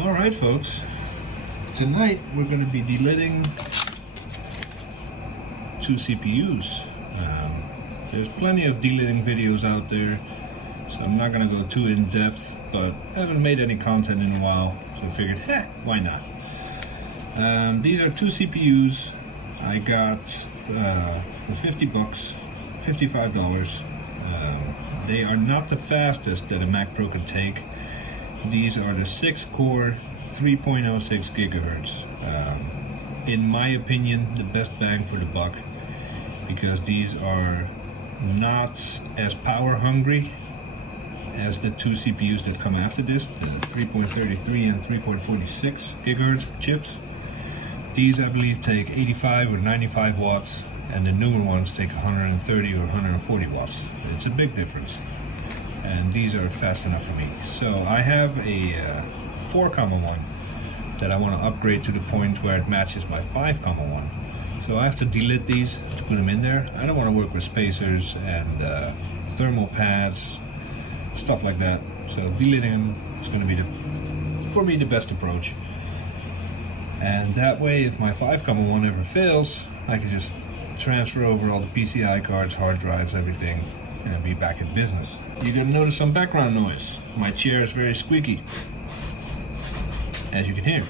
Alright folks, tonight we're going to be delidding two CPUs. There's plenty of delidding videos out there, so I'm not going to go too in depth, but I haven't made any content in a while, so I figured, why not? These are two CPUs I got for 50 bucks, $55. They are not the fastest that a Mac Pro can take. These are the 6-core 3.06 gigahertz. In my opinion, the best bang for the buck, because these are not as power hungry as the two CPUs that come after this, the 3.33 and 3.46 gigahertz chips. These, I believe, take 85 or 95 watts, and the newer ones take 130 or 140 watts. It's a big difference, and these are fast enough for me. So I have a 4,1 that I want to upgrade to the point where it matches my 5,1. So I have to delid these to put them in there. I don't want to work with spacers and thermal pads, stuff like that. So delidding them is going to be, for me, the best approach. And that way, if my 5,1 ever fails, I can just transfer over all the PCI cards, hard drives, everything, and be back in business. You're gonna notice some background noise. My chair is very squeaky, as you can hear.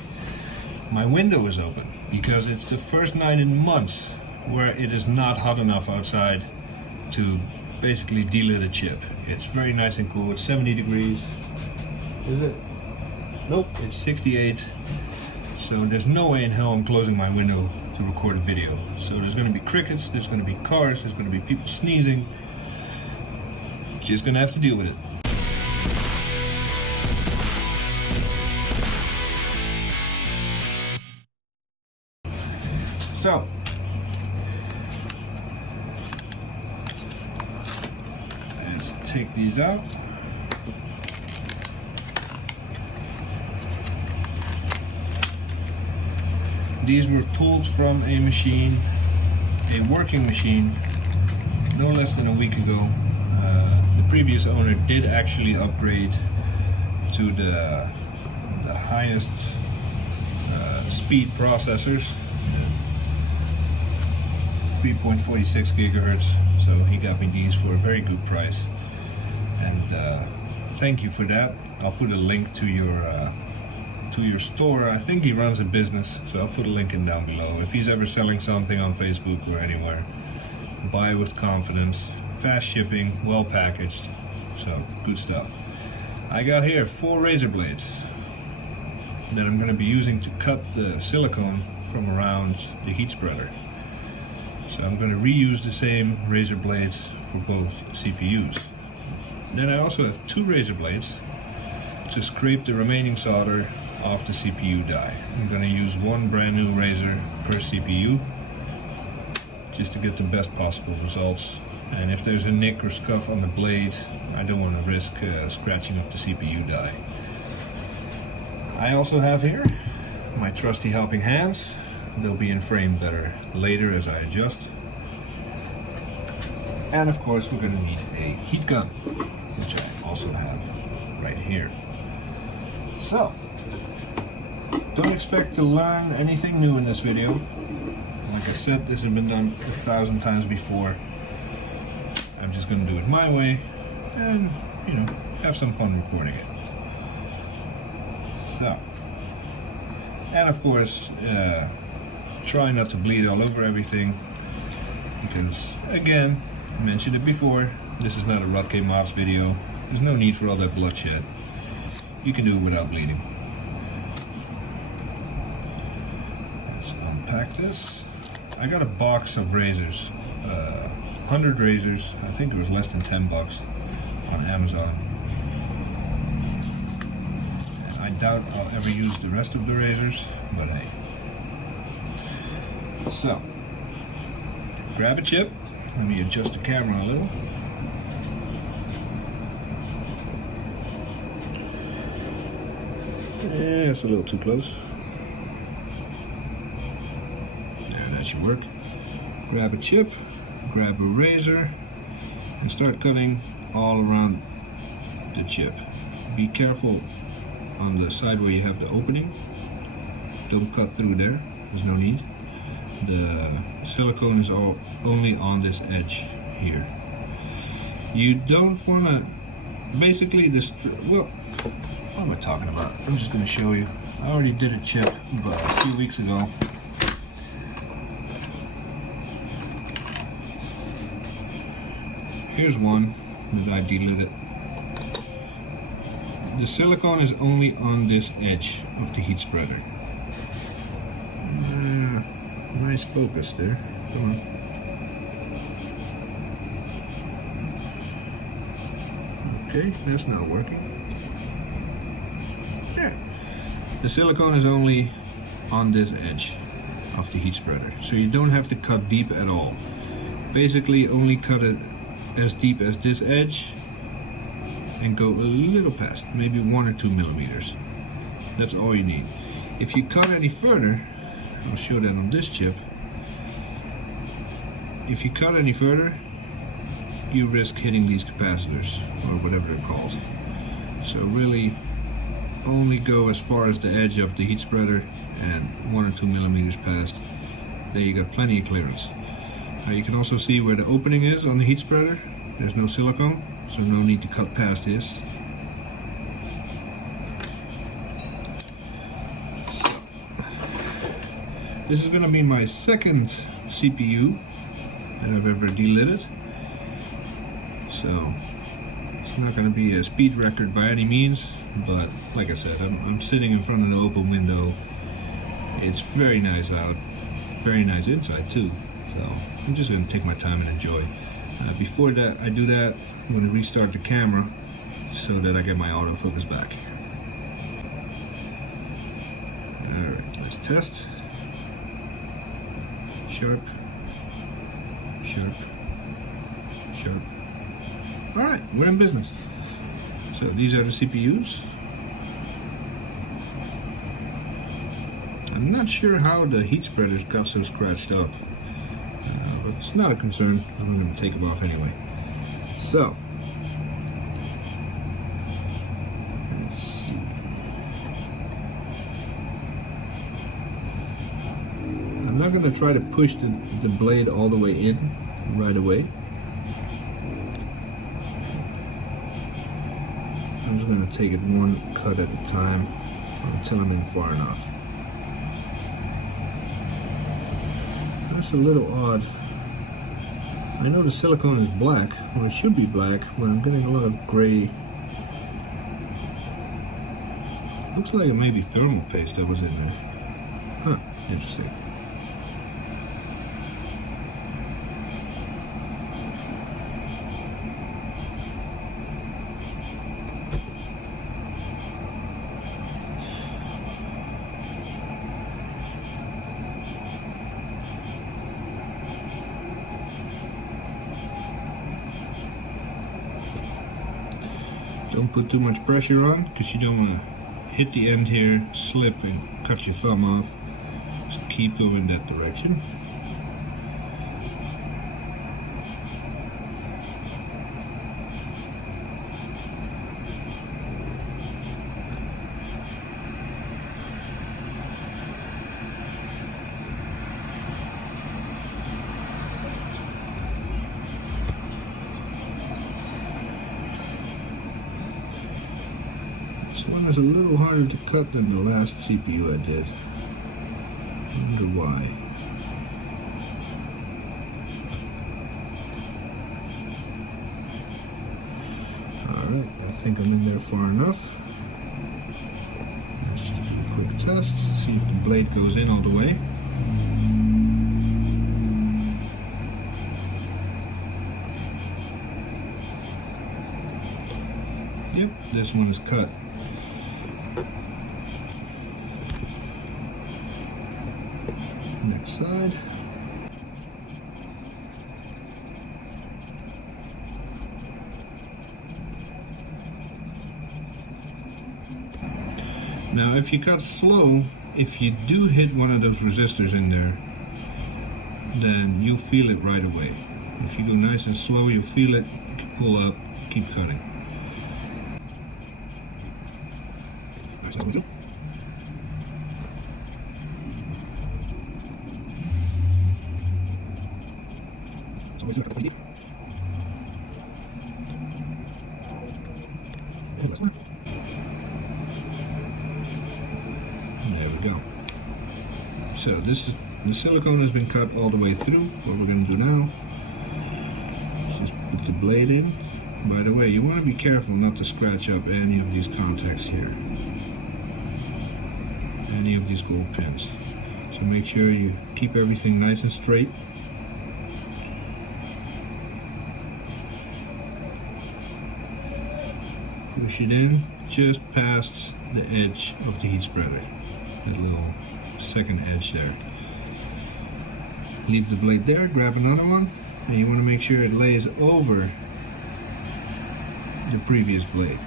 My window is open because it's the first night in months where it is not hot enough outside to basically delid a chip. It's very nice and cool. It's 70 degrees. Is it? Nope, it's 68. So there's no way in hell I'm closing my window to record a video. So there's going to be crickets, there's going to be cars, there's going to be people sneezing. Just going to have to deal with it. So let's take these out. These were pulled from a machine, a working machine, no less than a week ago. The previous owner did actually upgrade to the highest speed processors, 3.46 gigahertz. So he got me these for a very good price, and thank you for that. I'll put a link to your store. I think he runs a business, so I'll put a link in down below. If he's ever selling something on Facebook or anywhere, buy with confidence, fast shipping, well packaged, so good stuff. I got here 4 razor blades that I'm going to be using to cut the silicone from around the heat spreader. So I'm going to reuse the same razor blades for both CPUs. Then I also have 2 razor blades to scrape the remaining solder off the CPU die. I'm going to use one brand new razor per CPU just to get the best possible results. And if there's a nick or scuff on the blade, I don't want to risk scratching up the CPU die. I also have here my trusty helping hands. They'll be in frame better later as I adjust. And of course we're going to need a heat gun, which I also have right here. So, don't expect to learn anything new in this video. Like I said, this has been done 1,000 times before. I'm just going to do it my way and, have some fun recording it. So, and of course, try not to bleed all over everything, because, again, I mentioned it before, this is not a Rutke Mods video. There's no need for all that bloodshed. You can do it without bleeding. Let's unpack this. I got a box of razors, 100 razors. I think it was less than 10 bucks on Amazon. And I doubt I'll ever use the rest of the razors, but hey. So, grab a chip. Let me adjust the camera a little. Yeah, it's a little too close. There, that should work. Grab a chip, grab a razor, and start cutting all around the chip. Be careful on the side where you have the opening. Don't cut through there, there's no need. The silicone is only on this edge here. You don't want to, basically this, well, what am I talking about? I'm just going to show you. I already did a chip about a few weeks ago. Here's one that I delidded. The silicone is only on this edge of the heat spreader. Nice focus there. Come on. Okay, that's not working. There. The silicone is only on this edge of the heat spreader, so you don't have to cut deep at all. Basically, only cut it as deep as this edge and go a little past, maybe 1 or 2 millimeters. That's all you need. If you cut any further, I'll show that on this chip. If you cut any further, you risk hitting these capacitors, or whatever they're called. So really, only go as far as the edge of the heat spreader and 1 or 2 millimeters past. There you got plenty of clearance. Now you can also see where the opening is on the heat spreader. There's no silicone, so no need to cut past this. So, this is going to be my second CPU that I've ever delidded. So it's not going to be a speed record by any means, but like I said, I'm sitting in front of the open window. It's very nice out, very nice inside too. So I'm just going to take my time and enjoy. Before that, I do that, I'm going to restart the camera so that I get my autofocus back. Alright, let's test. Sharp, sharp, sharp. Alright, we're in business. So these are the CPUs. I'm not sure how the heat spreaders got so scratched up. But it's not a concern. I'm going to take them off anyway. So, let's see. I'm not going to try to push the blade all the way in right away. I'm just going to take it one cut at a time until I'm in far enough. That's a little odd. I know the silicone is black, or it should be black, but I'm getting a lot of gray. Looks like it may be thermal paste that was in there. Huh, interesting. Don't put too much pressure on, because you don't want to hit the end here, slip and cut your thumb off. Just keep going that direction. This one is a little harder to cut than the last CPU I did. I wonder why. Alright, I think I'm in there far enough. Let's just do a quick test, see if the blade goes in all the way. Yep, this one is cut. Next side. Now if you cut slow, if you do hit one of those resistors in there, then you'll feel it right away. If you go nice and slow, you'll feel it, pull up, keep cutting. There we go. So this is the silicone has been cut all the way through. What we're going to do now is just put the blade in. By the way, you want to be careful not to scratch up any of these contacts here, any of these gold pins. So make sure you keep everything nice and straight. Push it in just past the edge of the heat spreader, that little second edge there. Leave the blade there, grab another one, and you want to make sure it lays over the previous blade.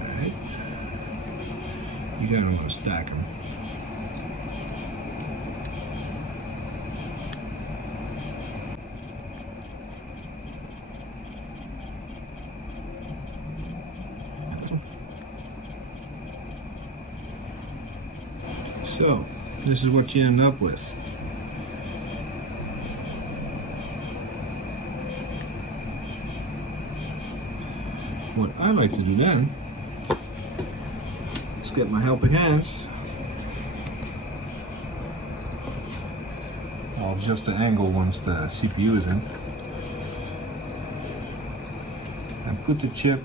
Alright. You gotta want to stack them. So, this is what you end up with. What I like to do then is get my helping hands. I'll adjust the angle once the CPU is in. And put the chip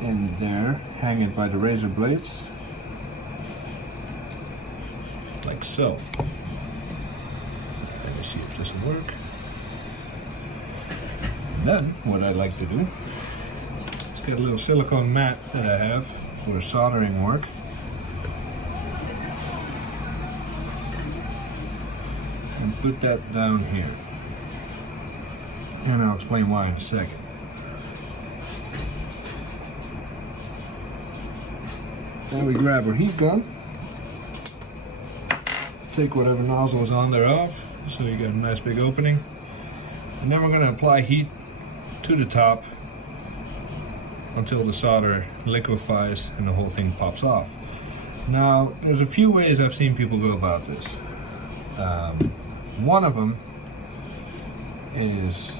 in there, hang it by the razor blades. Like so. Let me see if this will work. And then, what I like to do is get a little silicone mat that I have for soldering work. And put that down here. And I'll explain why in a second. Then we grab our heat gun. Take whatever nozzle is on there off, so you got a nice big opening. And then we're going to apply heat to the top until the solder liquefies and the whole thing pops off. Now, there's a few ways I've seen people go about this. One of them is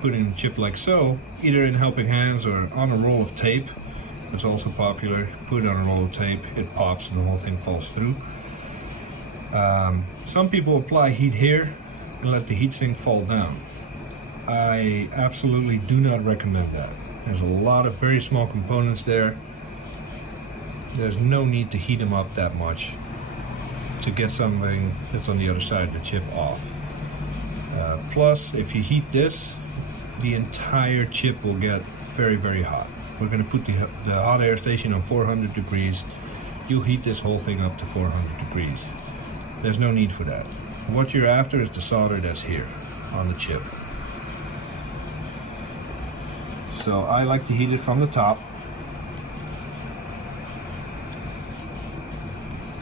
putting the chip like so, either in helping hands or on a roll of tape. It's also popular. Put it on a roll of tape, it pops and the whole thing falls through. Some people apply heat here and let the heatsink fall down. I absolutely do not recommend that. There's a lot of very small components there. There's no need to heat them up that much to get something that's on the other side of the chip off. Plus, if you heat this, the entire chip will get very, very hot. We're going to put the hot air station on 400 degrees. You'll heat this whole thing up to 400 degrees. There's no need for that. What you're after is the solder that's here on the chip. So I like to heat it from the top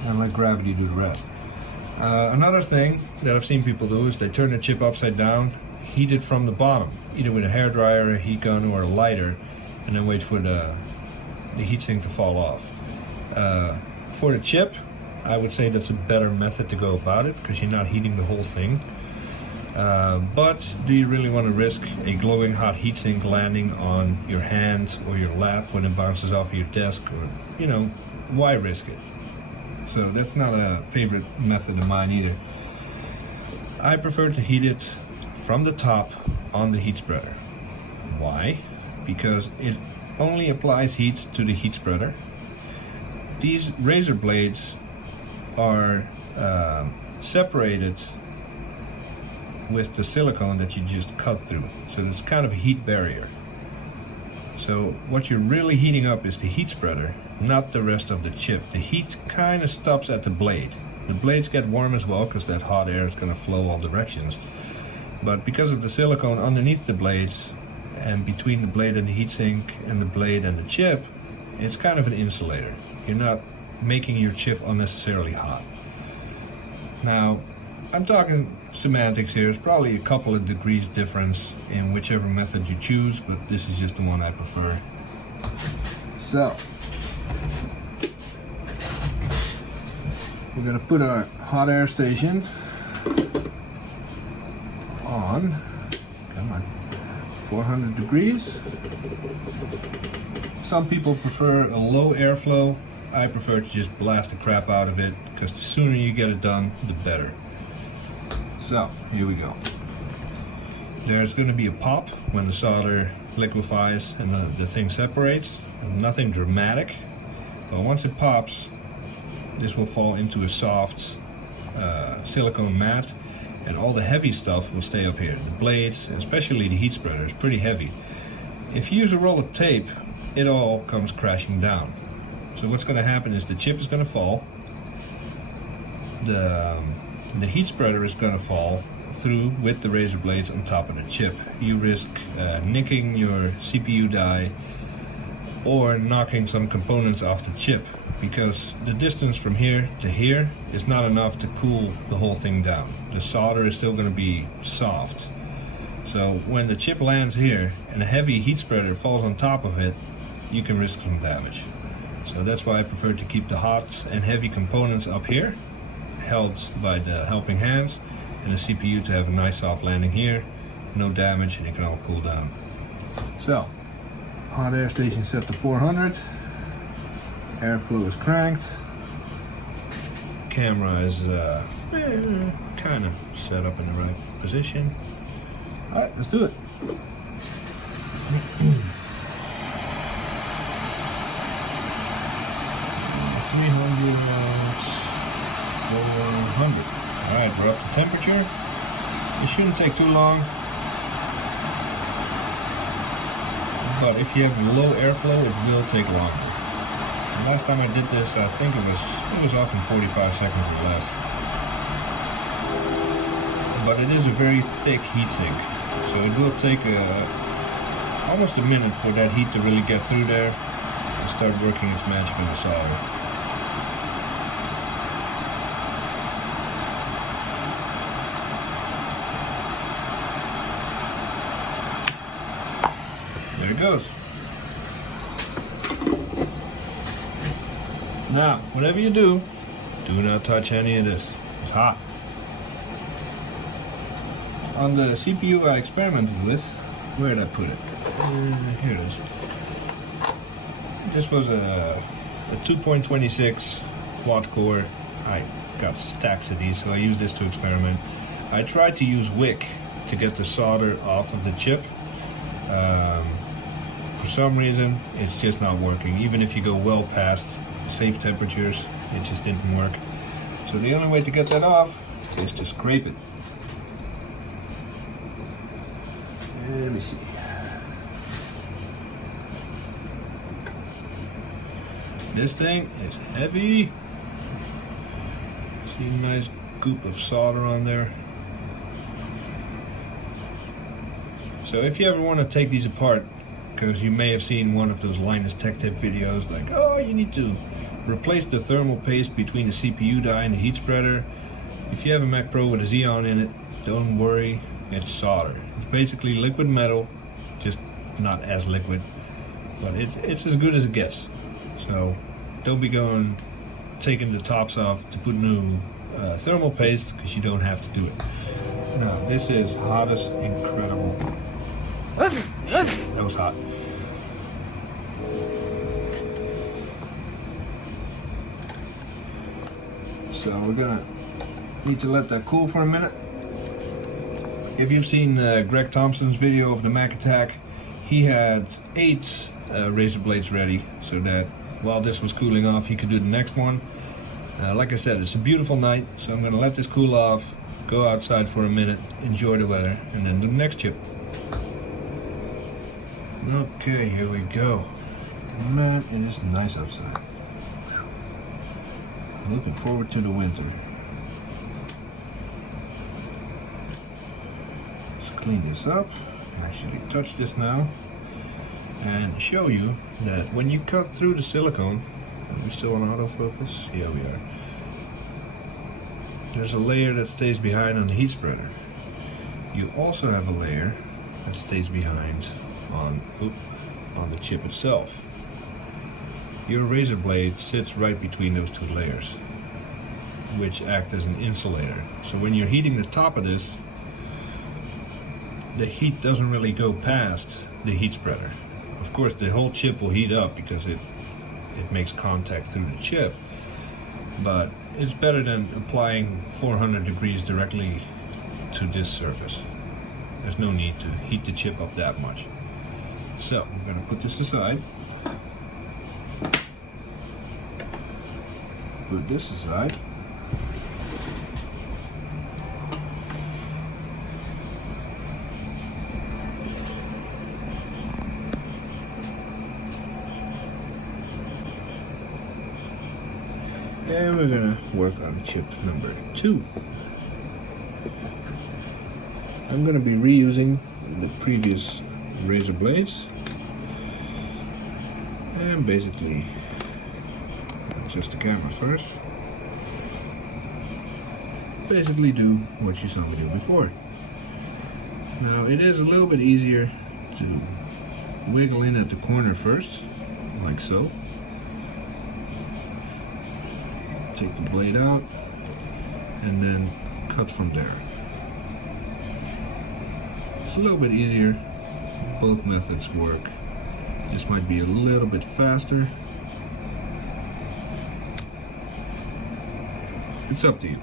and let gravity do the rest. Another thing that I've seen people do is they turn the chip upside down, heat it from the bottom, either with a hairdryer, a heat gun, or a lighter, and then wait for the heatsink to fall off. For the chip, I would say that's a better method to go about it because you're not heating the whole thing. But do you really want to risk a glowing hot heatsink landing on your hand or your lap when it bounces off your desk? Or, you know, why risk it? So that's not a favorite method of mine either. I prefer to heat it from the top on the heat spreader. Why? Because it only applies heat to the heat spreader. These razor blades are separated with the silicone that you just cut through. So it's kind of a heat barrier. So what you're really heating up is the heat spreader, not the rest of the chip. The heat kind of stops at the blade. The blades get warm as well because that hot air is going to flow all directions. But because of the silicone underneath the blades, and between the blade and the heatsink and the blade and the chip, it's kind of an insulator. You're not making your chip unnecessarily hot. Now, I'm talking semantics here. It's probably a couple of degrees difference in whichever method you choose, but this is just the one I prefer. So, we're gonna put our hot air station on, come on, 400 degrees. Some people prefer a low airflow. I prefer to just blast the crap out of it, because the sooner you get it done, the better. So, here we go. There's going to be a pop when the solder liquefies and the thing separates. Nothing dramatic, but once it pops, this will fall into a soft silicone mat, and all the heavy stuff will stay up here. The blades, especially the heat spreader, is pretty heavy. If you use a roll of tape, it all comes crashing down. So what's going to happen is the chip is going to fall, the heat spreader is going to fall through with the razor blades on top of the chip. You risk nicking your CPU die or knocking some components off the chip, because the distance from here to here is not enough to cool the whole thing down. The solder is still going to be soft. So when the chip lands here and a heavy heat spreader falls on top of it, you can risk some damage. So that's why I prefer to keep the hot and heavy components up here, held by the helping hands, and the CPU to have a nice soft landing here, no damage, and it can all cool down. So, hot air station set to 400, airflow is cranked, camera is kind of set up in the right position. Alright, let's do it. 300 watts, 400. Alright, we're up to temperature. It shouldn't take too long, but if you have low airflow, it will take longer. The last time I did this, I think it was off in 45 seconds or less. But it is a very thick heatsink, so it will take almost a minute for that heat to really get through there and start working its magic in the solder. There it goes. Now, whatever you do not touch any of this. It's hot. On the CPU I experimented with, where did I put it? Here it is. This was a 2.26 quad core. I got stacks of these, so I used this to experiment. I tried to use wick to get the solder off of the chip. For some reason, it's just not working. Even if you go well past safe temperatures, it just didn't work. So the only way to get that off is to scrape it. Let me see. This thing is heavy. See a nice goop of solder on there. So if you ever want to take these apart, because you may have seen one of those Linus Tech Tip videos, like, oh, you need to replace the thermal paste between the CPU die and the heat spreader. If you have a Mac Pro with a Xeon in it, don't worry, it's solder. It's basically liquid metal, just not as liquid, but it's as good as it gets. So don't be taking the tops off to put new thermal paste, because you don't have to do it. Now, this is hottest incredible. That was hot. So we're gonna need to let that cool for a minute. If you've seen Greg Thompson's video of the Mac Attack, he had 8 razor blades ready, so that while this was cooling off, he could do the next one. Like I said, it's a beautiful night, so I'm gonna let this cool off, go outside for a minute, enjoy the weather, and then do the next chip. Okay, here we go. Man, it is nice outside. Looking forward to the winter. Let's clean this up. actually touch this now and show you that when you cut through the silicone, are we still on autofocus? Yeah, we are. There's a layer that stays behind on the heat spreader. You also have a layer that stays behind on the chip itself. Your razor blade sits right between those two layers, which act as an insulator. So when you're heating the top of this, the heat doesn't really go past the heat spreader. Of course, the whole chip will heat up because it makes contact through the chip, but it's better than applying 400 degrees directly to this surface. There's no need to heat the chip up that much. So I'm going to put this aside. Put this aside. And we're going to work on chip number 2. I'm going to be reusing the previous razor blades and basically adjust the camera first. Basically do what you saw me do before. Now it is a little bit easier to wiggle in at the corner first, like so. Take the blade out and then cut from there. It's a little bit easier. Both methods work. This might be a little bit faster. It's up to you.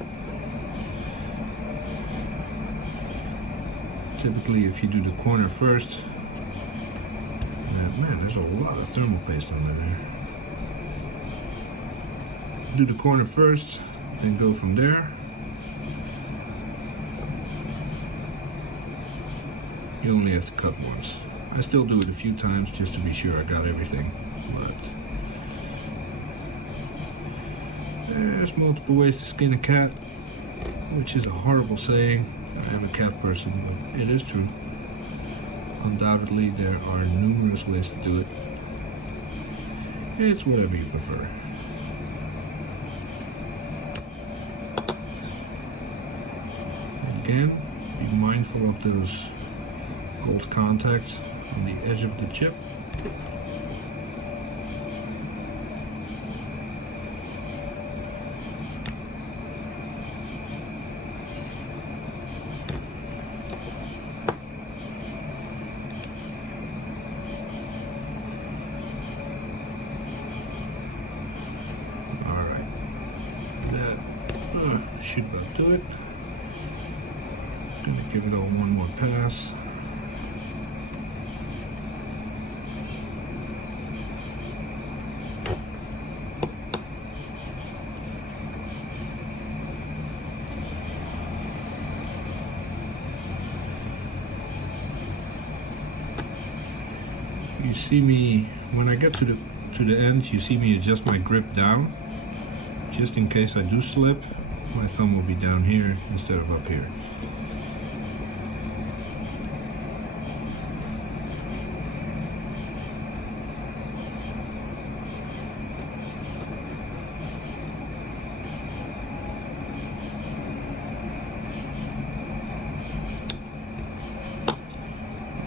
Typically, if you do the corner first, man, there's a lot of thermal paste under there. Do the corner first, then go from there. You only have to cut once. I still do it a few times just to be sure I got everything, but there's multiple ways to skin a cat, which is a horrible saying. I am a cat person, but it is true. Undoubtedly, there are numerous ways to do it. It's whatever you prefer. Again, be mindful of those gold contacts on the edge of the chip. Alright, that should about do it. Gonna give it all one more pass. You see me, when I get to the end, you see me adjust my grip down. Just in case I do slip, my thumb will be down here instead of up here.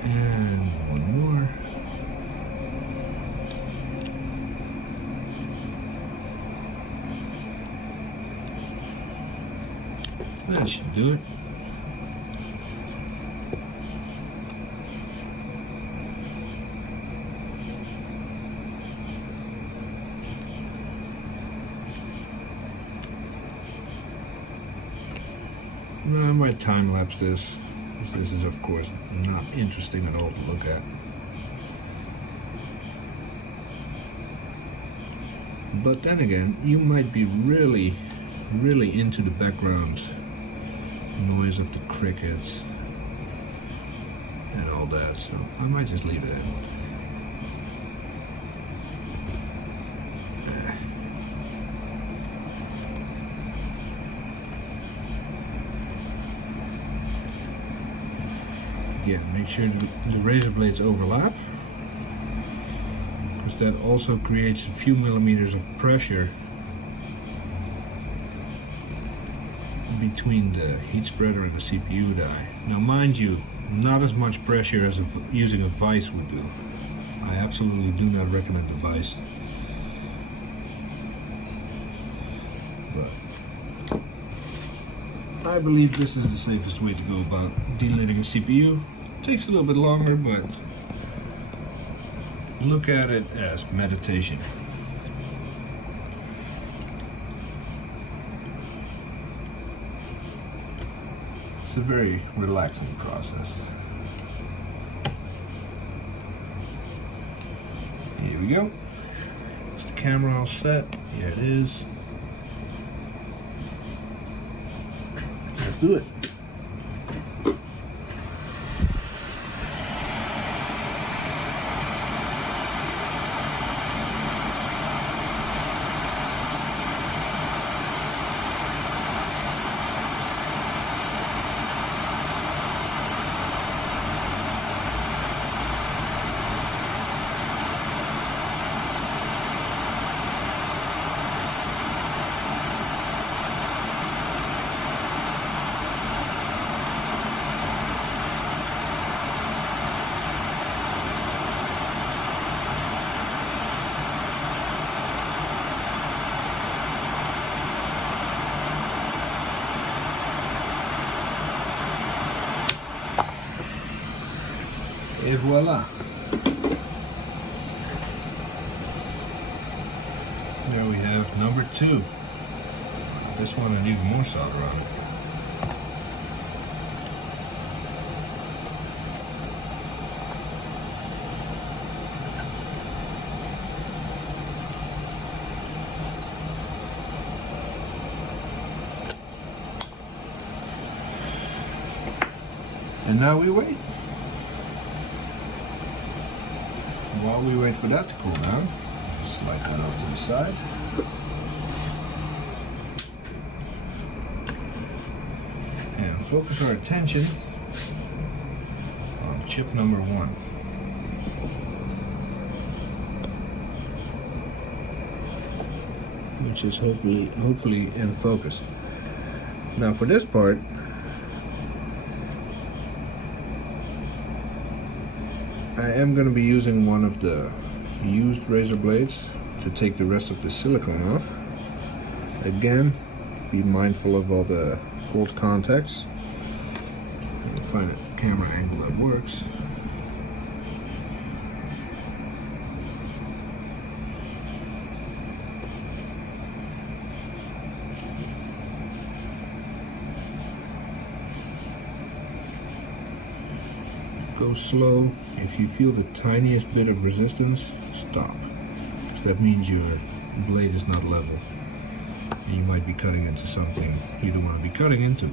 And one more. That should do it. I might time lapse this. This is of course not interesting at all to look at. But then again, you might be really into the background noise of the crickets and all that, so I might just leave it in. Again, make sure the razor blades overlap, because that also creates a few millimeters of pressure between the heat spreader and the CPU die. Now mind you, not as much pressure as using a vise would do. I absolutely do not recommend a vise. But I believe this is the safest way to go about delidding a CPU. Takes a little bit longer, but look at it as meditation. It's a very relaxing process. Here we go. Is the camera all set? Yeah, it is. Let's do it. Et voila. There we have number 2. This one I need more solder on it. And now we wait. While we wait for that to cool down, slide that over to the side. And focus our attention on chip number 1. Which is hopefully in focus. Now for this part, I am going to be using one of the used razor blades to take the rest of the silicone off. Again, be mindful of all the cold contacts. Find a camera angle that works. Go slow. If you feel the tiniest bit of resistance, stop. So that means your blade is not level. You might be cutting into something you don't want to be cutting into.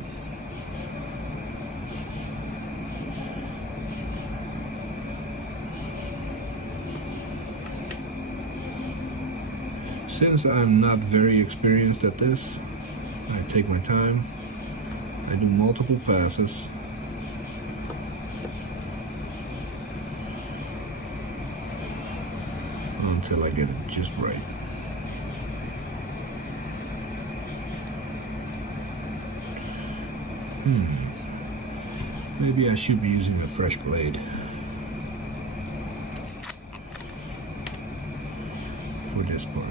Since I'm not very experienced at this, I take my time. I do multiple passes. Until I get it just right. Maybe I should be using a fresh blade for this part.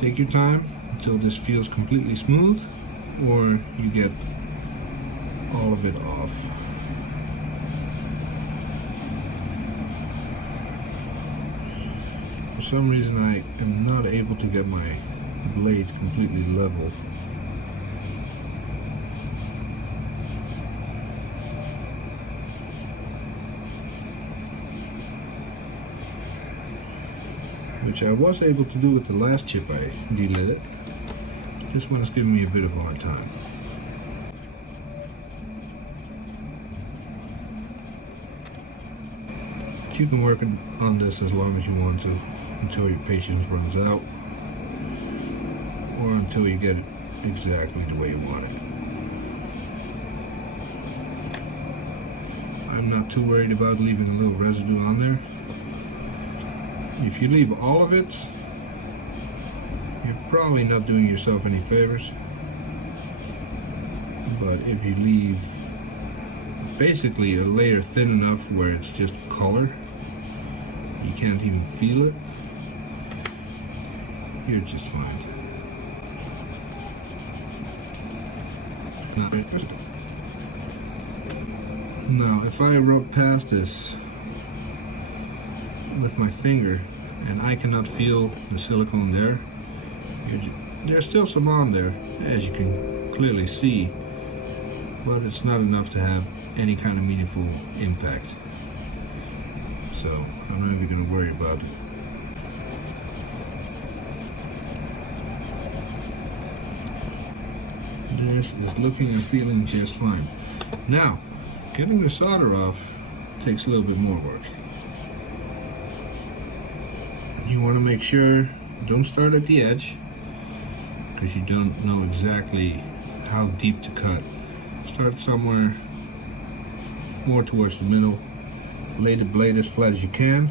Take your time until this feels completely smooth, or you get all of it off. For some reason I am not able to get my blade completely level. Which I was able to do with the last chip I delidded. This one is giving me a bit of a hard time. But you can work on this as long as you want to, until your patience runs out, or until you get it exactly the way you want it. I'm not too worried about leaving a little residue on there. If you leave all of it, you're probably not doing yourself any favors. But if you leave basically a layer thin enough where it's just color, you can't even feel it, you're just fine. Now, if I rub past this with my finger and I cannot feel the silicone there, there's still some on there, as you can clearly see, but it's not enough to have any kind of meaningful impact. So I'm not even going to worry about it. This is looking and feeling just fine. Now, getting the solder off takes a little bit more work. You want to make sure, don't start at the edge, because you don't know exactly how deep to cut. Start somewhere more towards the middle, lay the blade as flat as you can,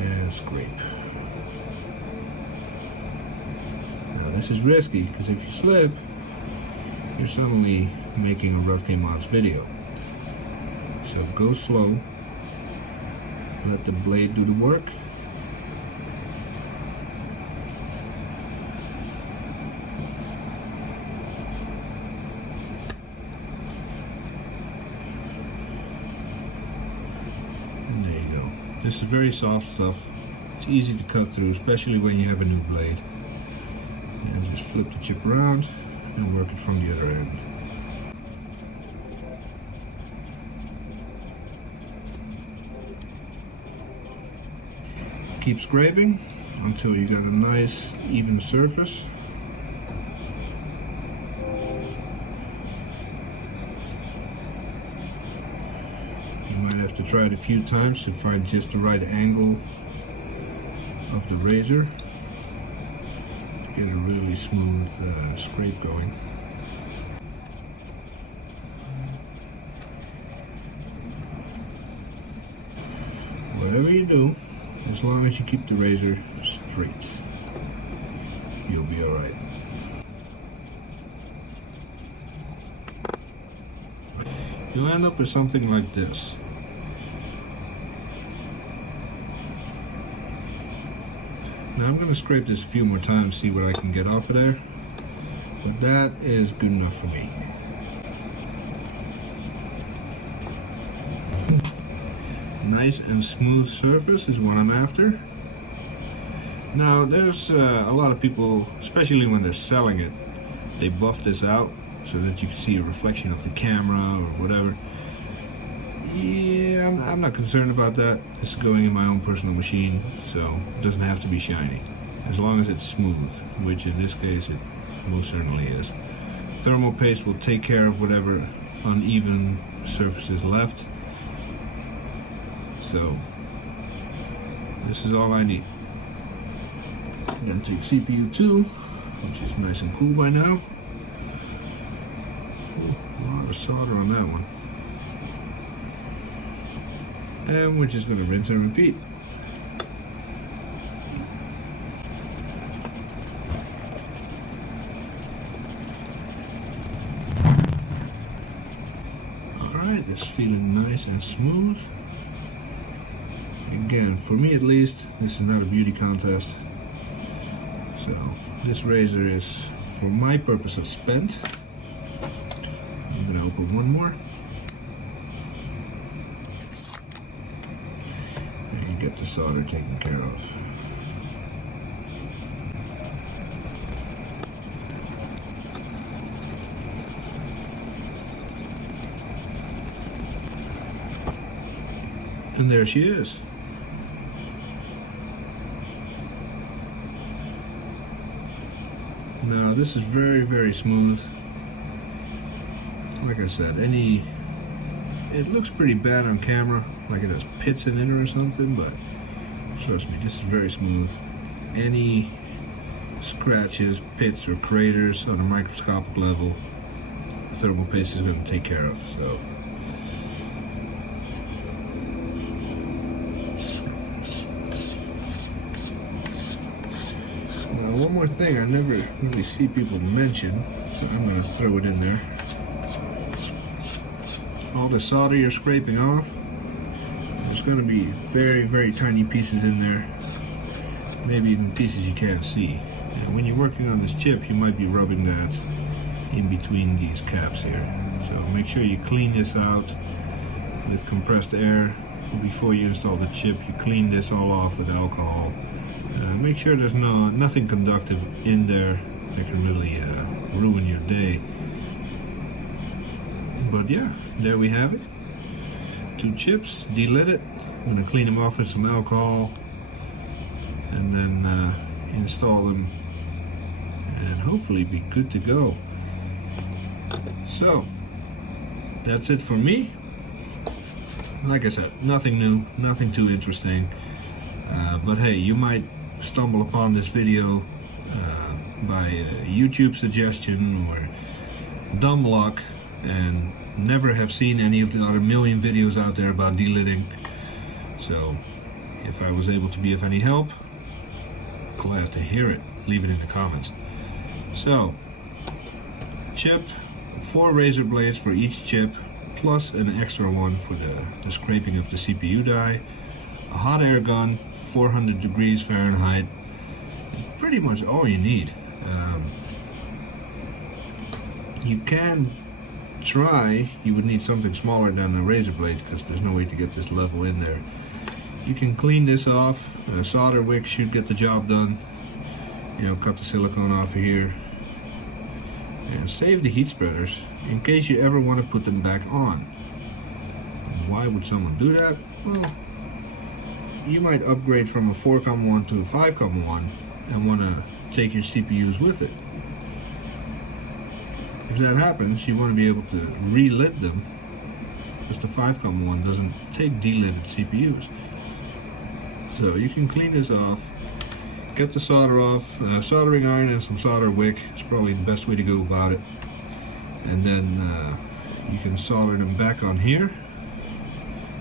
and scrape. Now this is risky, because if you slip, you're suddenly making a Rough Game Mods video. So go slow, let the blade do the work. This is very soft stuff. It's easy to cut through, especially when you have a new blade. And just flip the chip around and work it from the other end. Keep scraping until you got a nice even surface. Have to try it a few times to find just the right angle of the razor to get a really smooth scrape going. Whatever you do, as long as you keep the razor straight, you'll be alright. You'll end up with something like this. Now I'm going to scrape this a few more times, see what I can get off of there, but that is good enough for me. Nice and smooth surface is what I'm after. Now there's a lot of people, especially when they're selling it, they buff this out so that you can see a reflection of the camera or whatever. Yeah, I'm not concerned about that. This is going in my own personal machine, so it doesn't have to be shiny. As long as it's smooth, which in this case it most certainly is. Thermal paste will take care of whatever uneven surfaces left. So, this is all I need. I'm going to take CPU 2, which is nice and cool by now. Ooh, a lot of solder on that one. And we're just going to rinse and repeat. Alright, it's feeling nice and smooth. Again, for me at least, this is not a beauty contest. So, this razor is, for my purposes, spent. I'm going to open one more. Get the solder taken care of. And there she is. Now this is very, very smooth. Like I said, any It looks pretty bad on camera, like it has pits in it or something, but trust me, this is very smooth. Any scratches, pits, or craters on a microscopic level, thermal paste is going to take care of. So now, one more thing I never really see people mention, so I'm going to throw it in there. All the solder you're scraping off, there's going to be very, very tiny pieces in there, maybe even pieces you can't see. And when you're working on this chip, you might be rubbing that in between these caps here. So make sure you clean this out with compressed air before you install the chip. You clean this all off with alcohol. Make sure there's nothing conductive in there that can really ruin your day. But yeah, there we have it. 2 chips, delid it. I'm going to clean them off with some alcohol and then install them and hopefully be good to go. So that's it for me. Like I said, nothing new, nothing too interesting, but hey, you might stumble upon this video by YouTube suggestion or dumb luck and never have seen any of the other million videos out there about delidding. So if I was able to be of any help, glad to hear it. Leave it in the comments. So chip, 4 razor blades for each chip, plus an extra one for the scraping of the CPU die, a hot air gun, 400 degrees Fahrenheit. It's pretty much all you need. You can try, you would need something smaller than a razor blade because there's no way to get this level in there. You can clean this off. A solder wick should get the job done. You know, cut the silicone off of here and save the heat spreaders in case you ever want to put them back on. Why would someone do that? Well, you might upgrade from a 4-1 to a 5-1 and want to take your CPUs with it. If that happens, you want to be able to relit them because the 5-1 doesn't take delidded CPUs. So you can clean this off, get the solder off, soldering iron and some solder wick is probably the best way to go about it. And then you can solder them back on here,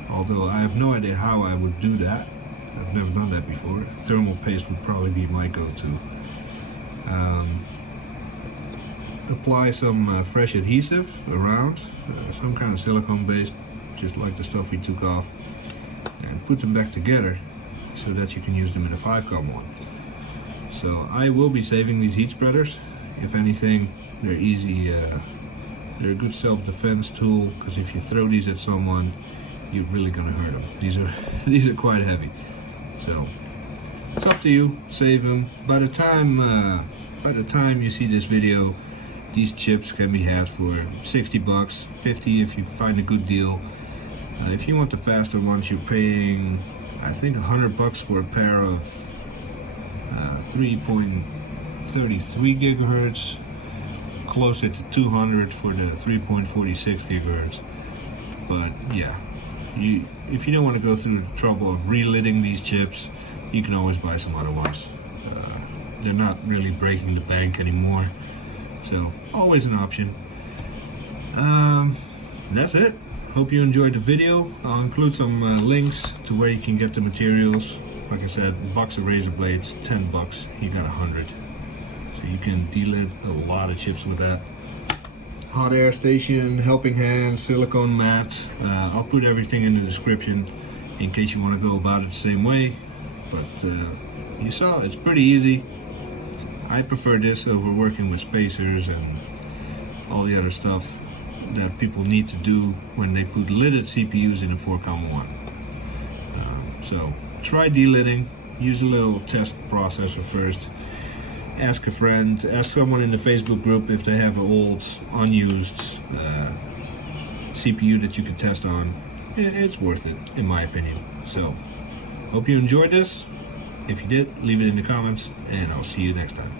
although I have no idea how I would do that. I've never done that before. Thermal paste would probably be my go-to. Apply some fresh adhesive around, some kind of silicone based, just like the stuff we took off, and put them back together so that you can use them in a 5-1. So I will be saving these heat spreaders. If anything, they're easy, they're a good self-defense tool, because if you throw these at someone, you're really gonna hurt them. These are quite heavy. So it's up to you, save them. By the time you see this video, these chips can be had for 60 bucks, 50 if you find a good deal. If you want the faster ones, you're paying, I think, 100 bucks for a pair of 3.33 gigahertz, closer to 200 for the 3.46 gigahertz. But yeah, if you don't want to go through the trouble of relidding these chips, you can always buy some other ones. They're not really breaking the bank anymore. So, always an option. That's it. Hope you enjoyed the video. I'll include some links to where you can get the materials. Like I said, a box of razor blades, 10 bucks. You got 100. So you can delid a lot of chips with that. Hot air station, helping hand, silicone mat. I'll put everything in the description in case you want to go about it the same way. But you saw, it's pretty easy. I prefer this over working with spacers and all the other stuff that people need to do when they put lidded CPUs in a 4-1. So try delidding, use a little test processor first, ask a friend, ask someone in the Facebook group if they have an old unused CPU that you could test on. It's worth it, in my opinion. So hope you enjoyed this. If you did, leave it in the comments, and I'll see you next time.